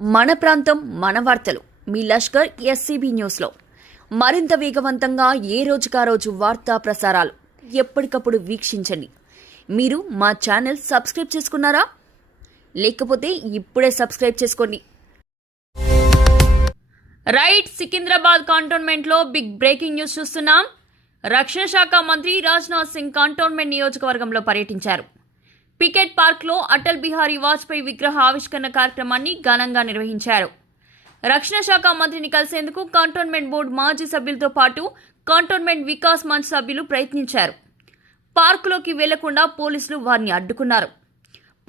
మన ప్రాంతం మన వార్తలు మీ లష్కర్ ఎస్సీబీ న్యూస్లో మరింత వేగవంతంగా ఏ రోజుకా రోజు వార్తా ప్రసారాలు ఎప్పటికప్పుడు వీక్షించండి. మీరు మా ఛానల్ సబ్స్క్రైబ్ చేసుకున్నారా? లేకపోతే ఇప్పుడే సబ్స్క్రైబ్ చేసుకోండి. రైట్, సికింద్రాబాద్ కంటోన్మెంట్లో బిగ్ బ్రేకింగ్ న్యూస్ చూస్తున్నాం. రక్షణ శాఖ మంత్రి రాజ్నాథ్ సింగ్ కంటోన్మెంట్ నియోజకవర్గంలో పర్యటించారు. పికెట్ పార్క్లో అటల్ బిహారీ వాజ్పేయి విగ్రహ ఆవిష్కరణ కార్యక్రమాన్ని ఘనంగా నిర్వహించారు. రక్షణ శాఖ మంత్రిని కలిసేందుకు కంటోన్మెంట్ బోర్డు మాజీ సభ్యులతో పాటు కంటోన్మెంట్ వికాస్ మంచ్ సభ్యులు ప్రయత్నించారు. పార్కులోకి వెళ్లకుండా పోలీసులు వారిని అడ్డుకున్నారు.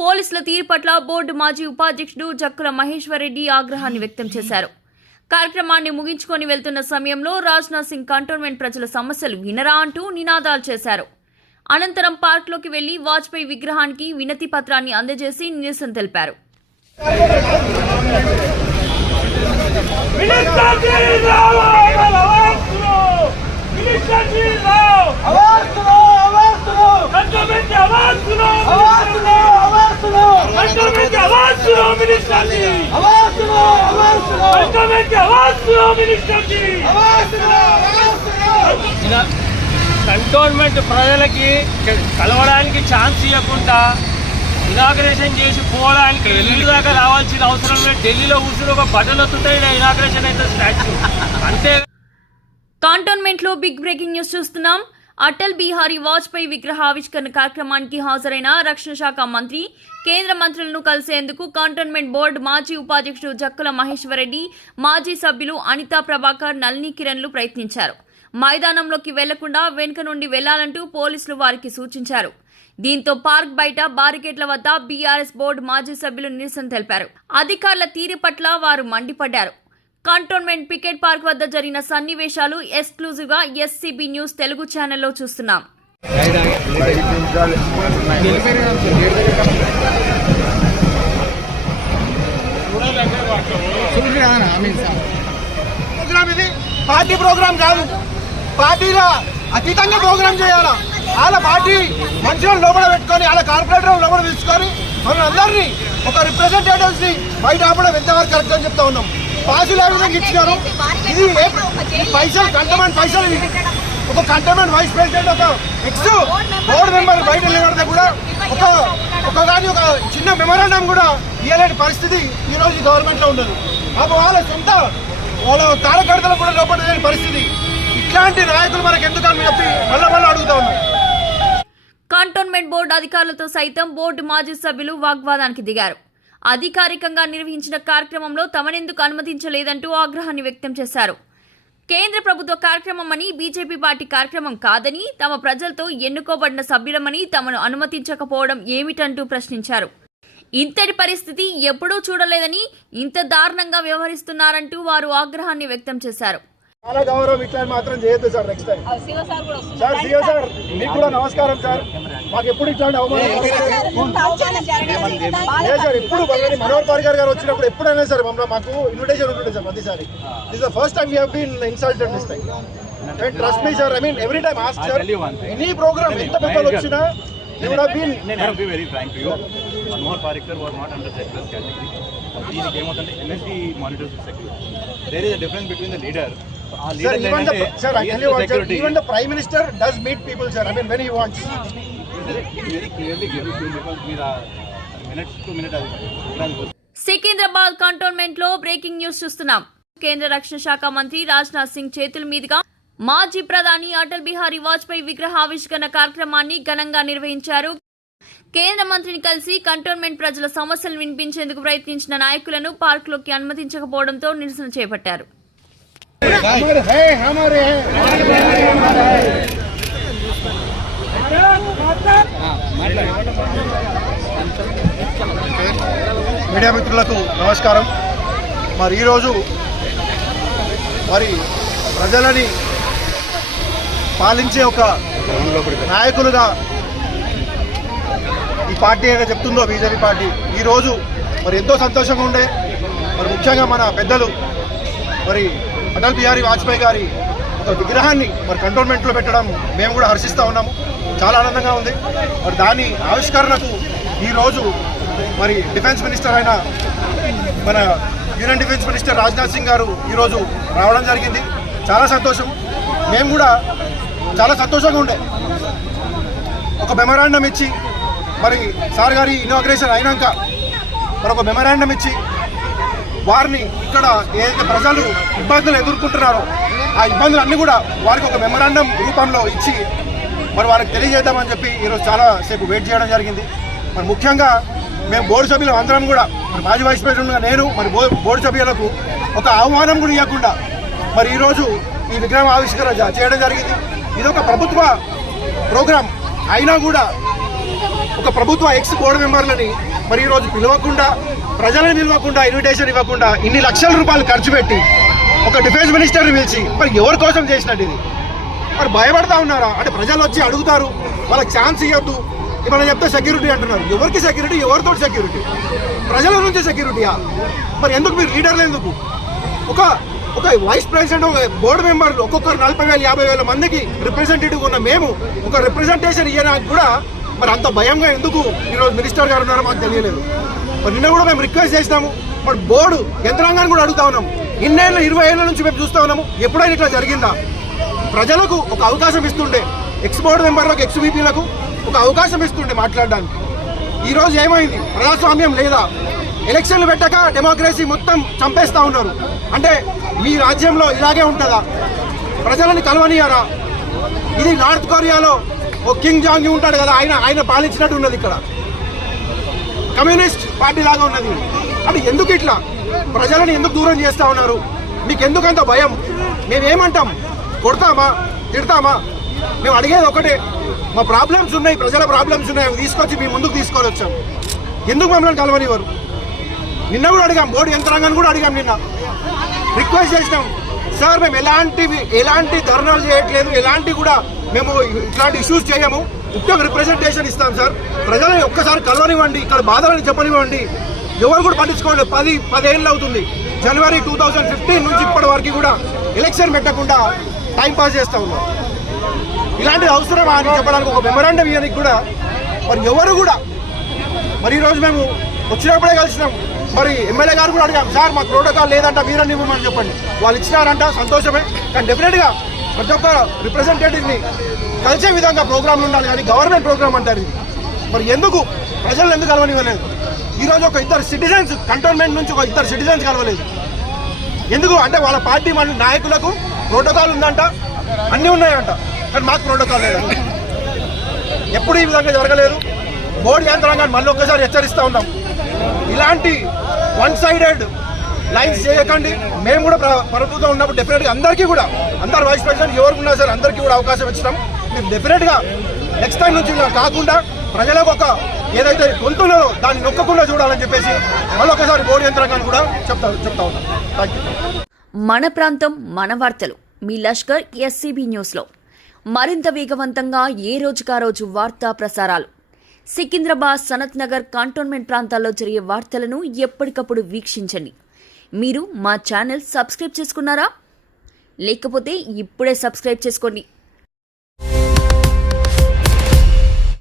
పోలీసుల తీరు పట్ల బోర్డు మాజీ ఉపాధ్యక్షుడు జక్కుల మహేశ్వరరెడ్డి ఆగ్రహాన్ని వ్యక్తం చేశారు. కార్యక్రమాన్ని ముగించుకొని వెళ్తున్న సమయంలో రాజ్నాథ్ సింగ్ కంటోన్మెంట్ ప్రజల సమస్యలు వినరా అంటూ నినాదాలు చేశారు. అనంతరం పార్క్లోకి వెళ్లి వాజ్పేయి విగ్రహానికి వినతి పత్రాన్ని అందజేసి నిరసన తెలిపారు. కంటోన్మెంట్ ప్రజలకి కలవడానికి ఛాన్స్ ఇవ్వకుండా ఇనాగ్రేషన్ చేసి పోవడానికి ఢిల్లీ దాకా రావాల్సిన అవసరం లేదు. ఢిల్లీలో కూర్చుని ఒక బటన్ వస్తుంటే ఇనాగ్రేషన్ అయితే స్టాచ్యూ అంతే. కంటోన్మెంట్ లో బిగ్ బ్రేకింగ్ న్యూస్ చూస్తున్నాం. అటల్ బిహారీ వాజ్పేయి విగ్రహ ఆవిష్కరణ కార్యక్రమానికి హాజరైన రక్షణ శాఖ మంత్రి కేంద్ర మంత్రులను కలిసేందుకు కంటోన్మెంట్ బోర్డు మాజీ ఉపాధ్యక్షుడు జక్కుల మహేశ్వరరెడ్డి, మాజీ సభ్యులు అనితా ప్రభాకర్, నళిని కిరణ్లు ప్రయత్నించారు. మైదానంలోకి వెళ్లకుండా వెనుక నుండి వెళ్లాలంటూ పోలీసులు వారికి సూచించారు. దీంతో పార్క్ బయట బారికేడ్ల వద్ద బీఆర్ఎస్ బోర్డు మాజీ సభ్యులు నిరసన తెలిపారు. అధికారుల తీరు పట్ల వారు మండిపడ్డారు. కంటోన్మెంట్ పికెట్ పార్క్ వద్ద జరిగిన సన్నివేశాలు ఎక్స్క్లూజివ్ గా ఎస్సీబీ న్యూస్ తెలుగు ఛానల్లో చూస్తున్నాం. పార్టీ ప్రోగ్రామ్ కాదు, పార్టీలో అతీతంగా ప్రోగ్రామ్ చేయాలా. వాళ్ళ పార్టీ మనుషులను లోపల పెట్టుకొని వాళ్ళ కార్పొరేటర్ లోపల తీసుకొని మనం అందరినీ ఒక రిప్రజెంటేటివ్స్ ని బయట ఆపడం ఎంతవరకు కరెక్ట్ అని చెప్తా ఉన్నాం. పాసులు ఏ విధంగా ఇచ్చినారు? ఇది పైసలు కంటోన్మెంట్ పైసలు. ఒక కంటోన్మెంట్ వైస్ ప్రెసిడెంట్, ఒక ఎక్స్ బోర్డు మెంబర్ బయట నిలబడితే కూడా ఒక చిన్న మెమోరాండం కూడా ఇవ్వలేని పరిస్థితి ఈరోజు ఈ గవర్నమెంట్లో ఉండదు. వాళ్ళ సొంత వాళ్ళ కార్యకర్తలు కూడా లోపడలేని పరిస్థితి. ఇట్లాంటి నాయకులు మనకు ఎందుకని చెప్పి మళ్ళీ అడుగుతా ఉన్నాం. కంటోన్మెంట్ బోర్డు అధికారులతో సైతం బోర్డు మాజీ సభ్యులు వాగ్వాదానికి దిగారు. అధికారికంగా నిర్వహించిన కార్యక్రమంలో తమనెందుకు అనుమతించలేదంటూ ఆగ్రహాన్ని వ్యక్తం చేశారు. కేంద్ర ప్రభుత్వ కార్యక్రమమని, బీజేపీ పార్టీ కార్యక్రమం కాదని, తమ ప్రజలతో ఎన్నుకోబడిన సభ్యులమని తమను అనుమతించకపోవడం ఏమిటంటూ ప్రశ్నించారు. ఇంతటి పరిస్థితి ఎప్పుడూ చూడలేదని, ఇంత దారుణంగా వ్యవహరిస్తున్నారంటూ వారు ఆగ్రహాన్ని వ్యక్తం చేశారు. చాలా గౌరవం ఇట్లా మాత్రం చేయొద్దు sir. Next time sir CO sir మీకు కూడా నమస్కారం సార్. మాకు ఎప్పుడు ఇట్లాంటి అవమానం సార్. ఎప్పుడు మనోహర్ పారికర్ గారు వచ్చినప్పుడు ఎప్పుడైనా సరే మాకు ఇన్విటేషన్ ఉంటుంది సార్ ప్రతిసారి. This the first time you have been insulted this time. And trust me sir, I mean every time ask sir. Any programme ఎంత పెద్దలు వచ్చినా you would have been. I have to be very frank to you. Manmohan Parikar was not under sector category. He came out under MSD monitors sector. There is a difference between the leader. Sir, even the, sir, I tell you what, sir, even the Prime Minister does meet people, sir. I mean, when he wants. He very clearly gave it to him because we are minute to minute program goes. Secunderabad cantonment లో breaking news చూస్తున్నాం. కేంద్ర రక్షణ శాఖ మంత్రి రాజ్నాథ్ సింగ్ చేతుల మీదుగా మాజీ ప్రధాని అటల్ బిహారీ వాజ్పేయి విగ్రహ ఆవిష్కరణ కార్యక్రమాన్ని ఘనంగా నిర్వహించారు. కేంద్ర మంత్రిని కలిసి కంటోన్మెంట్ ప్రజల సమస్యలు వినిపించేందుకు ప్రయత్నించిన నాయకులను పార్కులోకి అనుమతించకపోవడంతో నిరసన చేపట్టారు. మీడియా మిత్రులకు నమస్కారం. మరి ఈరోజు ప్రజలని పాలించే ఒక నాయకులుగా ఈ పార్టీ ఏదైతే చెప్తుందో బీజేపీ పార్టీ, ఈరోజు ఎంతో సంతోషంగా ఉండే ముఖ్యంగా మన పెద్దలు అటల్ బిహారీ వాజ్పేయి గారి ఒక విగ్రహాన్ని కంటోన్మెంట్లో పెట్టడం మేము కూడా హర్షిస్తూ ఉన్నాము. చాలా ఆనందంగా ఉంది. దాని ఆవిష్కరణకు ఈరోజు డిఫెన్స్ మినిస్టర్ అయిన మన union defence minister Rajnath Singh గారు ఈరోజు రావడం జరిగింది. చాలా సంతోషం. మేము కూడా చాలా సంతోషంగా ఉండే ఒక మెమరాండం ఇచ్చి మరి సార్ గారి ఇనాగ్రేషన్ అయినాక మరి ఒక మెమరాండం ఇచ్చి వారిని ఇక్కడ ఏదైతే ప్రజలు ఇబ్బందులు ఎదుర్కొంటున్నారో ఆ ఇబ్బందులన్నీ కూడా వారికి ఒక మెమరాండం రూపంలో ఇచ్చి మరి వారికి తెలియజేద్దామని చెప్పి ఈరోజు చాలాసేపు వెయిట్ చేయడం జరిగింది. మరి ముఖ్యంగా మేము బోర్డు సభ్యులు అందరం కూడా మరి మాజీ వైస్ ప్రెసిడెంట్గా నేను మరి బోర్డు సభ్యులకు ఒక ఆహ్వానం కూడా ఇవ్వకుండా మరి ఈరోజు ఈ విగ్రహం ఆవిష్కరణ చేయడం జరిగింది. ఇది ఒక ప్రభుత్వ ప్రోగ్రాం అయినా కూడా ఒక ప్రభుత్వ ఎక్స్ బోర్డు మెంబర్లని మరి ఈరోజు పిలవకుండా ప్రజలను పిలవకుండా ఇన్విటేషన్ ఇవ్వకుండా ఇన్ని లక్షల రూపాయలు ఖర్చు పెట్టి ఒక డిఫెన్స్ మినిస్టర్ని పిలిచి మరి ఎవరి కోసం చేసినట్టు ఇది? మరి భయపడతా ఉన్నారా? అంటే ప్రజలు వచ్చి అడుగుతారు, వాళ్ళకి ఛాన్స్ ఇవ్వద్దు, ఇప్పుడు చెప్తే సెక్యూరిటీ అంటున్నారు. ఎవరికి సెక్యూరిటీ? ఎవరితో సెక్యూరిటీ? ప్రజల నుంచి సెక్యూరిటీయా? మరి ఎందుకు మీరు లీడర్లు ఎందుకు? ఒక వైస్ ప్రెసిడెంట్, ఒక బోర్డు మెంబర్లు ఒక్కొక్కరు 40,000 50,000 మందికి రిప్రజెంటేటివ్ ఉన్న మేము ఒక రిప్రజెంటేషన్ ఇవ్వడానికి కూడా మరి అంత భయంగా ఎందుకు ఈరోజు మినిస్టర్ గారు ఉన్నారో మాకు తెలియలేదు. మరి నిన్న కూడా మేము రిక్వెస్ట్ చేసినాము. మరి బోర్డు యంత్రాంగాన్ని కూడా అడుగుతా ఉన్నాము. 20 ఏళ్ళ నుంచి మేము చూస్తూ ఉన్నాము, ఎప్పుడైనా ఇట్లా జరిగిందా? ప్రజలకు ఒక అవకాశం ఇస్తుండే, ఎక్స్ బోర్డు మెంబర్లకు ఎక్స్ వీపీలకు ఒక అవకాశం ఇస్తుండే మాట్లాడడానికి. ఈరోజు ఏమైంది? ప్రజాస్వామ్యం లేదా? ఎలక్షన్లు పెట్టక డెమోక్రసీ మొత్తం చంపేస్తూ ఉన్నారు. అంటే మీ రాజ్యంలో ఇలాగే ఉంటుందా? ప్రజలని కలవనియారా? ఇది నార్త్ కొరియాలో ఓ కింగ్ జాంగ్ ఉంటాడు కదా, ఆయన పాలించినట్టు ఉన్నది. ఇక్కడ కమ్యూనిస్ట్ పార్టీ లాగా ఉన్నది. అంటే ఎందుకు ఇట్లా ప్రజలను ఎందుకు దూరం చేస్తూ ఉన్నారు? మీకు ఎందుకంత భయం? మేమేమంటాం? కొడతామా? తిడతామా? మేము అడిగేది ఒకటే, మా ప్రాబ్లమ్స్ ఉన్నాయి, ప్రజల ప్రాబ్లమ్స్ ఉన్నాయి, అవి తీసుకొచ్చి మీ ముందుకు తీసుకొని వచ్చాం. ఎందుకు మమ్మల్ని కలవనివ్వరు? నిన్న కూడా అడిగాం, బోర్డు యంత్రాంగాన్ని కూడా అడిగాం. నిన్న రిక్వెస్ట్ చేసినాం, సార్ మేము ఎలాంటి ధర్నాలు చేయట్లేదు, ఎలాంటి కూడా మేము ఇట్లాంటి ఇష్యూస్ చేయము, ఉద్యోగ రిప్రజెంటేషన్ ఇస్తాం సార్, ప్రజలని ఒక్కసారి కలవనివ్వండి, ఇక్కడ బాధలని చెప్పనివ్వండి. ఎవరు కూడా పట్టించుకోండి. 10 ఏళ్ళు అవుతుంది. జనవరి 2015 నుంచి ఇప్పటి వరకు కూడా ఎలక్షన్ పెట్టకుండా టైం పాస్ చేస్తూ ఉన్నారు. ఇలాంటి అవసరమా అని చెప్పడానికి ఒక మెమరాండం ఇవ్వడానికి కూడా మరి ఎవరు కూడా మరి ఈరోజు మేము వచ్చినప్పుడే కలిసినాం. మరి ఎమ్మెల్యే గారు కూడా అడిగాం, సార్ మాకు ప్రోటోకాల్ లేదంట, మీరని ఇవ్వమని చెప్పండి. వాళ్ళు ఇచ్చినారంట, సంతోషమే. కానీ డెఫినెట్గా ప్రతి ఒక్క రిప్రజెంటేటివ్ని కలిసే విధంగా ప్రోగ్రాంలు ఉండాలి. కానీ గవర్నమెంట్ ప్రోగ్రామ్ అంటారు ఇది. మరి ఎందుకు ప్రజలను ఎందుకు కలవనివ్వలేదు? ఈరోజు ఒక 2 సిటిజన్స్ కంటోన్మెంట్ నుంచి ఒక 2 సిటిజన్స్ కలవలేదు. ఎందుకు అంటే వాళ్ళ పార్టీ మన నాయకులకు ప్రోటోకాల్ ఉందంట, అన్నీ ఉన్నాయంట, కానీ మాకు ప్రోటోకాల్ లేదంట. ఎప్పుడు ఈ విధంగా జరగలేదు. బోర్డు యంత్రాంగాన్ని మళ్ళీ ఒక్కసారి హెచ్చరిస్తూ ఉన్నాం, ఇలాంటి 1 సైడెడ్ లైన్స్ చేయకండి. మేము కూడా ప్రభుత్వం ఉన్నప్పుడు డెఫినెట్గా అందరికీ కూడా, అందరు వైస్ ప్రెసిడెంట్ ఎవరికి ఉన్నా సరే అందరికీ కూడా అవకాశం ఇచ్చినాం. మీరు డెఫినెట్గా నెక్స్ట్ టైం నుంచి ఇలా కాకుండా ప్రజలకు ఒక ఏదైతే గొంతున్నదో దాన్ని నొక్కకుండా చూడాలని చెప్పేసి మళ్ళీ ఒకసారి బోర్డు యంత్రాంగాన్ని కూడా చెప్తా ఉన్నాం. Thank you. మన ప్రాంతం మన వార్తలు మీ లష్కర్ ఎస్సీబీ న్యూస్లో మరింత వేగవంతంగా ఏ రోజుకా రోజు వార్తా ప్రసారాలు. సికింద్రాబాద్, సనత్ నగర్, కంటోన్మెంట్ ప్రాంతాల్లో జరిగే వార్తలను ఎప్పటికప్పుడు వీక్షించండి. మీరు మా ఛానల్ సబ్స్క్రైబ్ చేసుకున్నారా? లేకపోతే ఇప్పుడే సబ్స్క్రైబ్ చేసుకోండి.